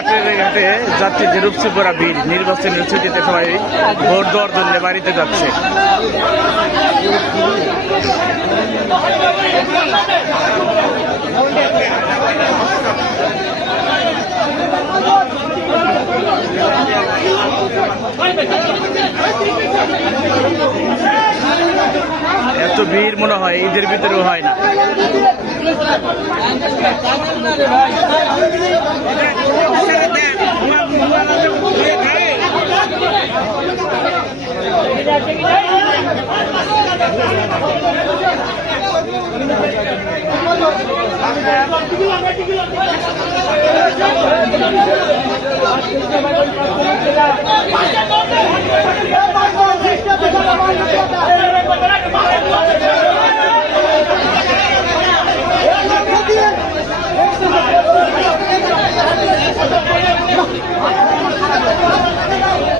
বাকরের ঘাটে যাত্রীদের উপচে পড়া ভিড়, নির্বাচনের ছুটিতে সবাই ভোট দেওয়ার জন্য বাড়িতে যাচ্ছে। এত ভিড় মনে হয় ঈদের ভিতরেও হয় না।